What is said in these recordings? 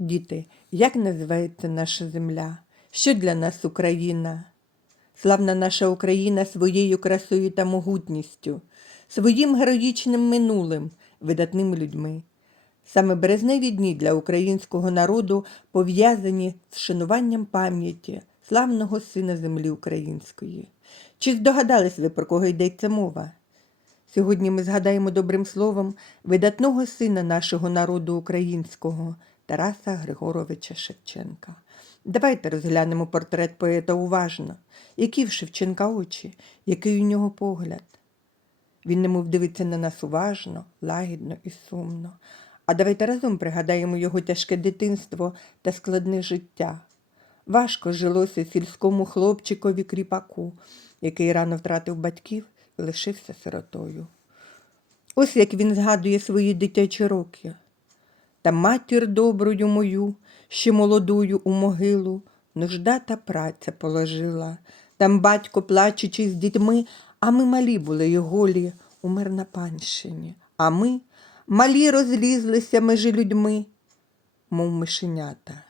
Діти, як називається наша земля? Що для нас Україна? Славна наша Україна своєю красою та могутністю, своїм героїчним минулим, видатними людьми. Саме березневі дні для українського народу пов'язані з шануванням пам'яті славного сина землі української. Чи здогадались ви, про кого йдеться мова? Сьогодні ми згадаємо добрим словом видатного сина нашого народу українського Тараса Григоровича Шевченка. Давайте розглянемо портрет поета уважно, які в Шевченка очі, який у нього погляд. Він немов дивиться на нас уважно, лагідно і сумно. А давайте разом пригадаємо його тяжке дитинство та складне життя. Важко жилося сільському хлопчикові кріпаку, який рано втратив батьків і лишився сиротою. Ось як він згадує свої дитячі роки. Та матір добрую мою, ще молодую у могилу, нужда та праця положила. Там батько, плачучи з дітьми, а ми малі були й голі, умер на панщині. А ми, малі розлізлися межі людьми, мов мишенята.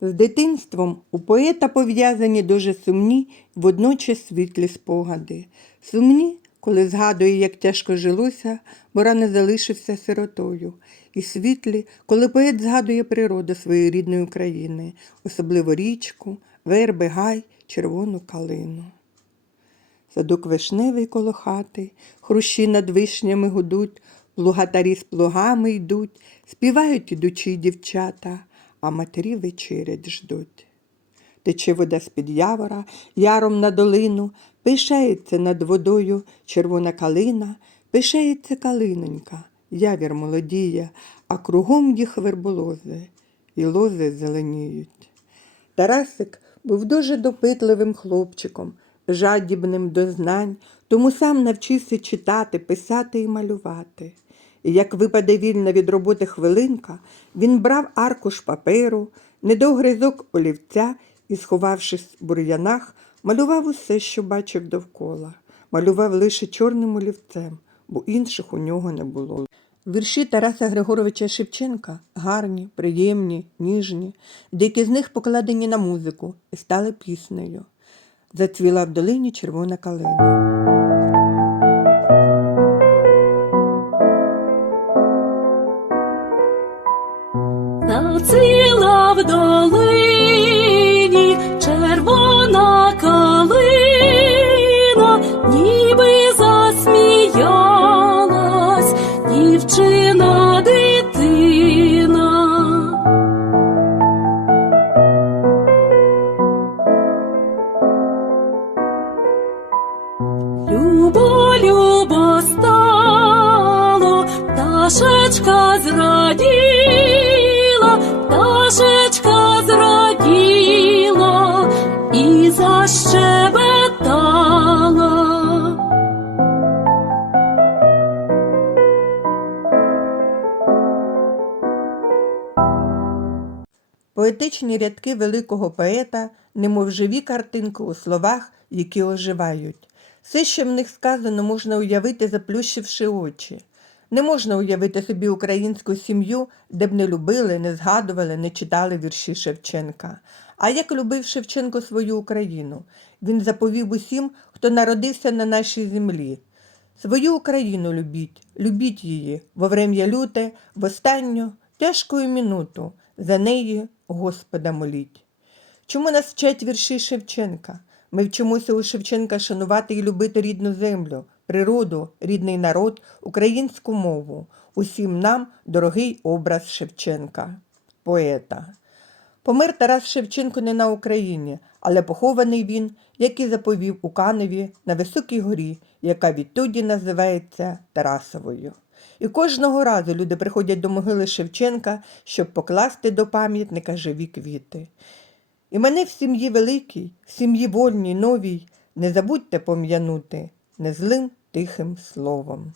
З дитинством у поета пов'язані дуже сумні водночас світлі спогади. Сумні, коли згадує, як тяжко жилося, бо рано залишився сиротою. І світлі, коли поет згадує природу своєї рідної України, особливо річку, верби, гай, червону калину. Садок вишневий коло хати, хрущі над вишнями гудуть, плугатарі з плугами йдуть, співають ідучі дівчата, а матері вечерять ждуть. Тече вода з-під явора, яром на долину, пишається над водою червона калина, пишається калинонька, явір молодіє, а кругом їх верболози, і лози зеленіють. Тарасик був дуже допитливим хлопчиком, жадібним до знань, тому сам навчився читати, писати і малювати. І як випаде вільна від роботи хвилинка, він брав аркуш паперу, недогризок олівця і, сховавшись в бур'янах, малював усе, що бачив довкола. Малював лише чорним олівцем, бо інших у нього не було. Вірші Тараса Григоровича Шевченка гарні, приємні, ніжні, деякі з них покладені на музику і стали піснею. Зацвіла в долині червона калина. Пташечка зраділа, пташечка зраділа і защебетала. Поетичні рядки великого поета, немов живі картинки у словах, які оживають. Все, що в них сказано, можна уявити, заплющивши очі. Не можна уявити собі українську сім'ю, де б не любили, не згадували, не читали вірші Шевченка. А як любив Шевченко свою Україну? Він заповів усім, хто народився на нашій землі. Свою Україну любіть, любіть її во врем'я люте, в останню тяжкою минуту, за неї Господа моліть. Чому нас вчать вірші Шевченка? Ми вчимося у Шевченка шанувати і любити рідну землю, природу, рідний народ, українську мову. Усім нам дорогий образ Шевченка, поета. Помер Тарас Шевченко не на Україні, але похований він, як і заповів у Каневі на високій горі, яка відтоді називається Тарасовою. І кожного разу люди приходять до могили Шевченка, щоб покласти до пам'ятника живі квіти. І мене в сім'ї великій, в сім'ї вольній, новій, не забудьте пом'янути незлим тихим словом.